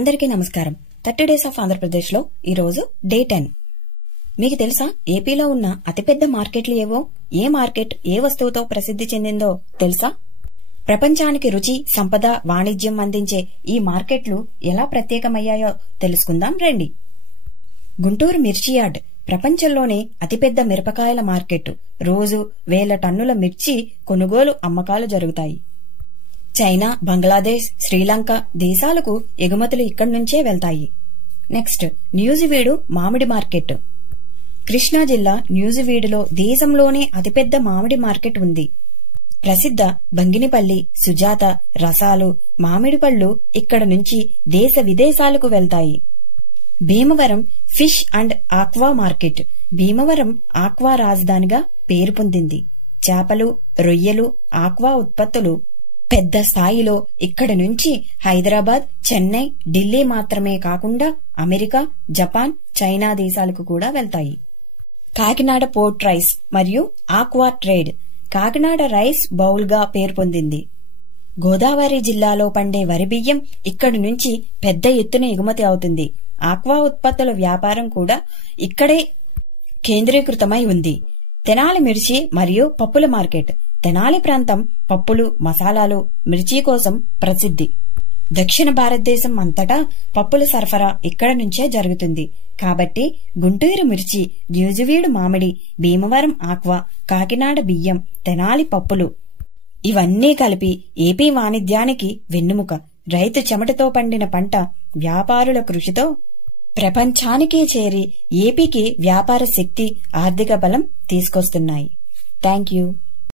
అందరికీ నమస్కారం. 30 days of Andhra Pradesh లో ఈరోజు డే 10. మీకు తెలుసా ఏపీలో ఉన్న అతిపెద్ద మార్కెట్లు ఏవో? ఏ మార్కెట్ ఏ వస్తువుతో ప్రసిద్ధి చెందిందో తెలుసా? ప్రపంచానికి రుచి, సంపద, వాణిజ్యం అందించే ఈ మార్కెట్లు ఎలా ప్రత్యేకమయ్యాయో తెలుసుకుందాం రండి. గుంటూరు మిర్చి యార్డ్ ప్రపంచంలోనే అతిపెద్ద మిరపకాయల మార్కెట్. రోజు 1000 టన్నుల మిర్చి కొనుగోలు, అమ్మకాలు జరుగుతాయి. చైనా, బంగ్లాదేశ్, శ్రీలంక దేశాలకు ఎగుమతులు ఇక్కడి నుంచే వెళ్తాయి. నెక్స్ట్, న్యూజివీడు మామిడి మార్కెట్. కృష్ణా జిల్లా న్యూజివీడులో దేశంలోనే అతిపెద్ద మామిడి మార్కెట్ ఉంది. ప్రసిద్ధ బంగినిపల్లి, సుజాత రసాలు, మామిడి పళ్లు ఇక్కడ నుంచి దేశ విదేశాలకు వెళ్తాయి. Bhimavaram fish and aqua market. Bhimavaram aqua రాజధానిగా పేరు పొందింది. చేపలు, రొయ్యలు, ఆక్వా ఉత్పత్తులు పెద్ద స్థాయిలో ఇక్కడి నుంచి హైదరాబాద్, చెన్నై, ఢిల్లీ మాత్రమే కాకుండా అమెరికా, జపాన్, చైనా దేశాలకు కూడా వెళ్తాయి. కాకినాడ పోర్ట్ రైస్ మరియు aqua trade. Kakinada rice bowl గా పేరు పొందింది. గోదావరి జిల్లాలో పండే వరి బియ్యం ఇక్కడి నుంచి పెద్ద ఎత్తున ఎగుమతి అవుతుంది. ఆక్వా ఉత్పత్తుల వ్యాపారం కూడా ఇక్కడే కేంద్రీకృతమై ఉంది. తెనాలి మిర్చి మరియు పప్పుల మార్కెట్. తెనాలి ప్రాంతం పప్పులు, మసాలాలు, మిర్చి కోసం ప్రసిద్ధి. దక్షిణ భారతదేశం అంతటా పప్పుల సరఫరా ఇక్కడ నుంచే జరుగుతుంది. కాబట్టి గుంటూరు మిర్చి, న్యూజివీడు మామిడి, భీమవరం ఆక్వా, కాకినాడ బియ్యం, తెనాలి పప్పులు ఇవన్నీ కలిపి ఏపీ వాణిజ్యానికి వెన్నెముక. రైతు చెమటతో పండిన పంట వ్యాపారుల కృషితో ప్రపంచానికే చేరి ఏపీకి వ్యాపార శక్తి, ఆర్థిక బలం తీసుకొస్తున్నాయి. Thank you.